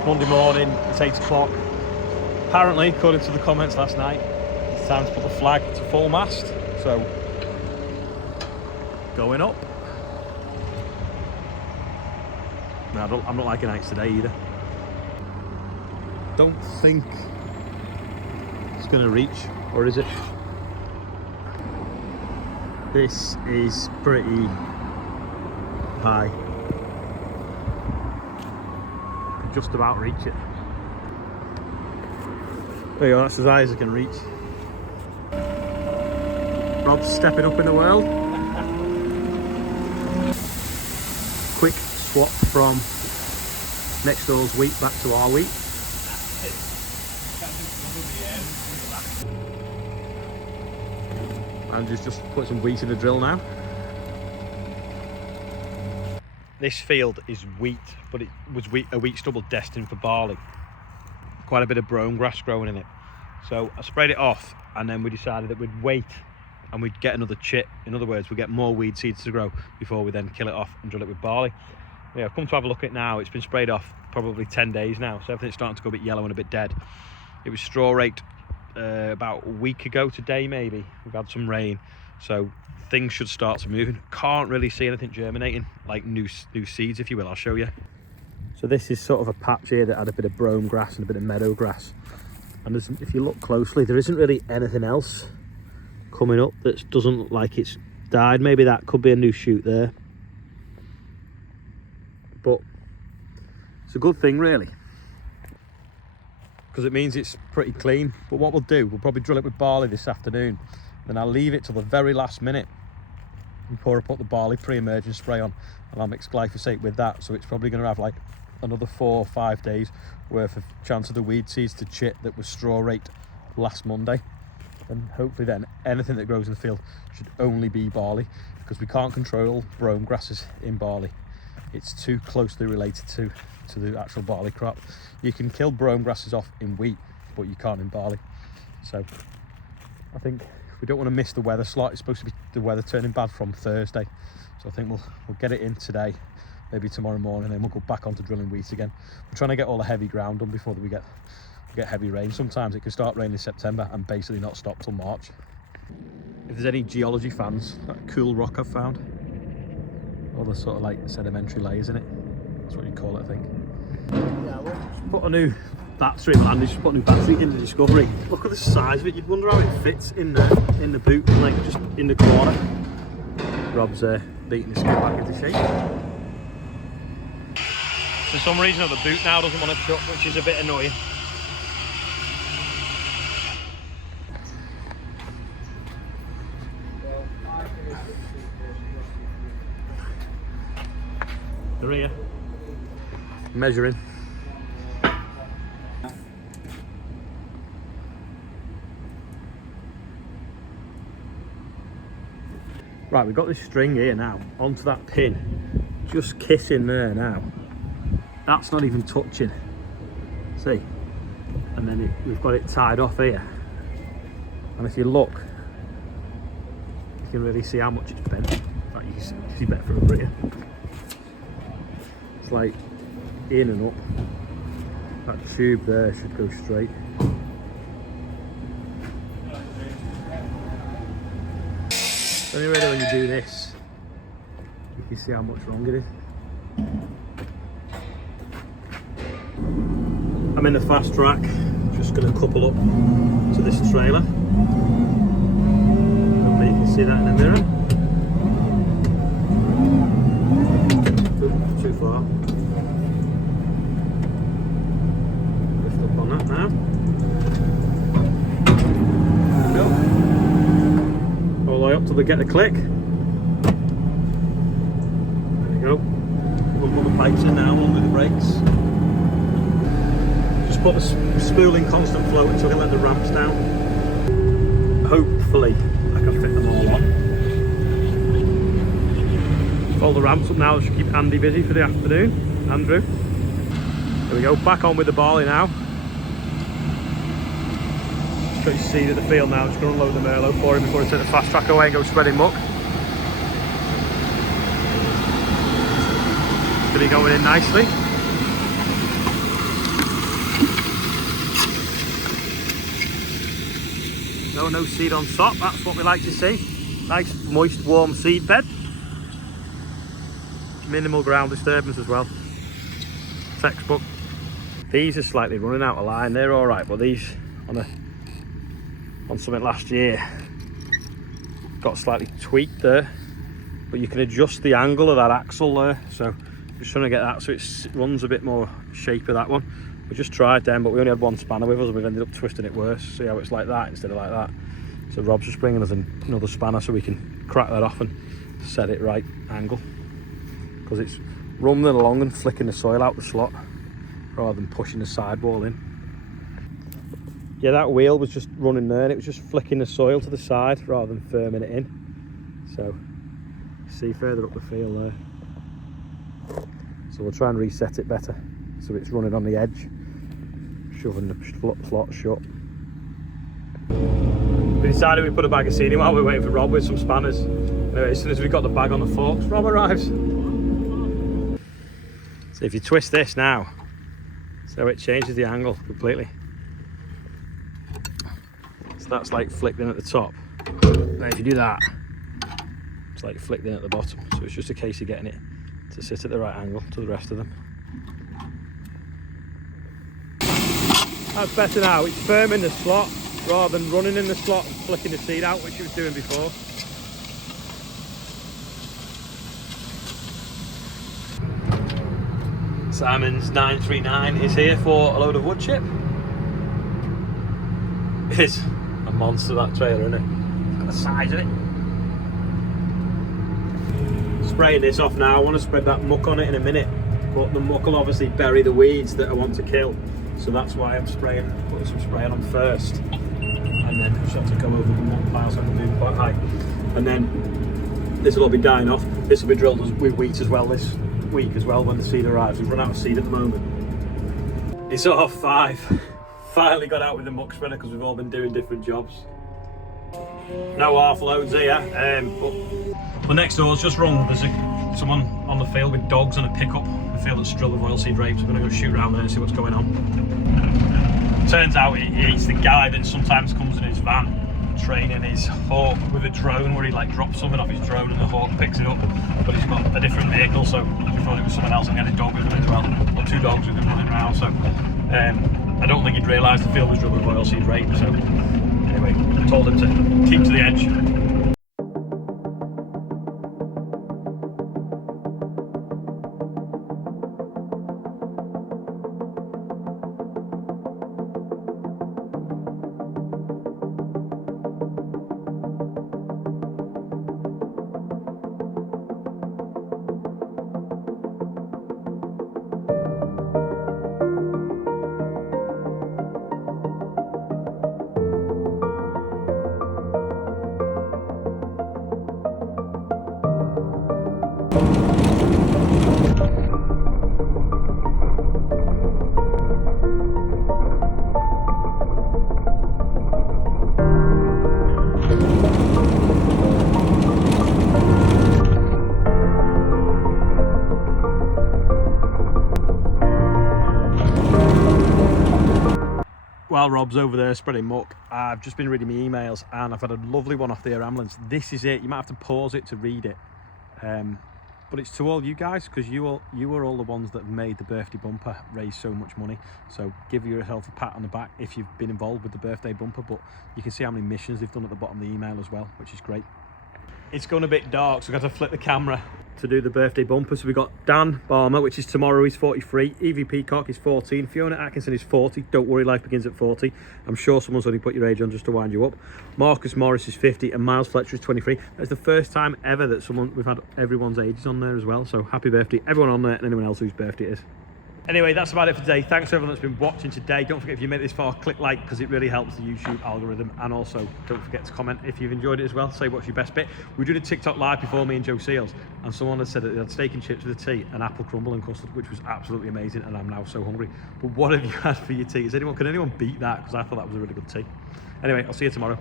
It's Monday morning, it's 8 o'clock. Apparently, according to the comments last night, it's time to put the flag to full mast. So, going up. No, I'm not liking heights today either. Don't think it's going to reach, or is it? This is pretty high. Just about reach it. There you go, that's as high as I can reach. Rob's stepping up in the world. Quick swap from next door's wheat back to our wheat. And just put some wheat in the drill now. This field is wheat, but it was a wheat stubble destined for barley. Quite a bit of brome grass growing in it. So I sprayed it off, and then we decided that we'd wait and we'd get another chit. In other words, we'd get more weed seeds to grow before we then kill it off and drill it with barley. Yeah, I've come to have a look at it now. It's been sprayed off probably 10 days now, so everything's starting to go a bit yellow and a bit dead. It was straw raked about a week ago today, maybe. We've had some rain, so things should start to move. Can't really see anything germinating, like new seeds, if you will. I'll show you. So this is sort of a patch here that had a bit of brome grass and a bit of meadow grass. And if you look closely, there isn't really anything else coming up that doesn't look like it's died. Maybe that could be a new shoot there. But it's a good thing, really, because it means it's pretty clean. But what we'll do, we'll probably drill it with barley this afternoon. Then I'll leave it till the very last minute and put the barley pre-emergence spray on, and I'll mix glyphosate with that. So it's probably going to have like another 4 or 5 days worth of chance of the weed seeds to chit that was straw raked last Monday. And hopefully then anything that grows in the field should only be barley, because we can't control brome grasses in barley. It's too closely related to the actual barley crop. You can kill brome grasses off in wheat, but you can't in barley. So I think we don't want to miss the weather slot. It's supposed to be the weather turning bad from Thursday, so I think we'll get it in today, maybe tomorrow morning, then we'll go back onto drilling wheat again. We're trying to get all the heavy ground done before we get heavy rain. Sometimes it can start raining in September and basically not stop till March. If there's any geology fans, that cool rock I've found, all the sort of like sedimentary layers in it, that's what you call it, I think. Yeah, well, just put a new battery in Landy, just put a new battery in the Discovery. Look at the size of it. You'd wonder how it fits in the boot, like just in the corner. Rob's beating the skin back into shape. For some reason the boot now doesn't want to shut, which is a bit annoying. They're here. Measuring. Right, we've got this string here now onto that pin, just kissing there now. That's not even touching. See? And then we've got it tied off here. And if you look, you can really see how much it's bent. Right, you can see better from over here. It's like in and up. That tube there should go straight. Anyway, when you do this, you can see how much wrong it is. I'm in the fast track, just going to couple up to this trailer. Hopefully you can see that in the mirror. Ooh, too far. Lift up on that now. There we go. All the way up till they get the click. There we go. We'll put the pipes in now along with the brakes. Just put the spool in constant flow until we let the ramps down. Hopefully I can fit them all on. Fold the ramps up now, that should keep Andy busy for the afternoon. Andrew. There we go, back on with the barley now. Just got your seed at the field now, just going to unload the Merlot for him before I take the fast track away and go spreading muck. It's going to be going in nicely. no seed on top. That's what we like to see. Nice, moist, warm seed bed. Minimal ground disturbance as well. Textbook. These are slightly running out of line. They're all right, but these on something last year got slightly tweaked there. But you can adjust the angle of that axle there. So just trying to get that so it runs a bit more shape of that one. We just tried them, but we only had one spanner with us and we've ended up twisting it worse. See how it's like that instead of like that. So Rob's just bringing us another spanner so we can crack that off and set it right angle. Because it's rumbling along and flicking the soil out the slot rather than pushing the sidewall in. Yeah, that wheel was just running there and it was just flicking the soil to the side rather than firming it in. So, see further up the field there. So we'll try and reset it better so it's running on the edge, shoving the slot shut. We decided we put a bag of seed in while we were waiting for Rob with some spanners. Anyway, as soon as we got the bag on the forks, Rob arrives. So if you twist this now, so it changes the angle completely. So that's like flicked in at the top. Now if you do that, it's like flicked in at the bottom. So it's just a case of getting it to sit at the right angle to the rest of them. That's better now. It's firm in the slot rather than running in the slot and flicking the seed out, which it was doing before. Simon's 939 is here for a load of wood chip. It's a monster, that trailer, isn't it? Look at the size of it. Spraying this off now. I want to spread that muck on it in a minute, but the muck will obviously bury the weeds that I want to kill. So that's why I'm putting some spraying on first. And then just have to go over the muck pile so I can move quite high. And then this will all be dying off. This will be drilled with wheat as well this week as well when the seed arrives. We've run out of seed at the moment. It's 5:30. Finally got out with the muck spreader because we've all been doing different jobs. No half loads here, but next door's just rung. There's someone on the field with dogs and a pickup. The field that's drilled with oilseed rape, so we're going to go shoot around there and see what's going on. Turns out it's the guy that sometimes comes in his van training his hawk with a drone, where he like drops something off his drone and the hawk picks it up, but he's got a different vehicle, so we thought it was someone else and he had a dog with him as well, or two dogs with him running around. So I don't think he'd realised the field was drilled with oilseed rape, so anyway, I told him to keep to the edge. While Rob's over there spreading muck, I've just been reading my emails and I've had a lovely one off the Air Ambulance. This is it. You might have to pause it to read it. But it's to all you guys, because you are all the ones that made the birthday bumper raise so much money. So give yourself a pat on the back if you've been involved with the birthday bumper. But you can see how many missions they've done at the bottom of the email as well, which is great. It's gone a bit dark, so we've got to flip the camera to do the birthday bumper. So we've got Dan Barmer, which is tomorrow, he's 43. Evie Peacock is 14. Fiona Atkinson is 40. Don't worry, life begins at 40. I'm sure someone's only put your age on just to wind you up. Marcus Morris is 50 and Miles Fletcher is 23. That's the first time ever that we've had everyone's ages on there as well. So happy birthday everyone on there and anyone else whose birthday it is. Anyway, that's about it for today. Thanks to everyone that's been watching today. Don't forget, if you made it this far, click like, because it really helps the YouTube algorithm. And also, don't forget to comment if you've enjoyed it as well. Say what's your best bit. We did a TikTok live before, me and Joe Seals, and someone had said that they had steak and chips with a tea and apple crumble and custard, which was absolutely amazing, and I'm now so hungry. But what have you had for your tea? Can anyone beat that? Because I thought that was a really good tea. Anyway, I'll see you tomorrow.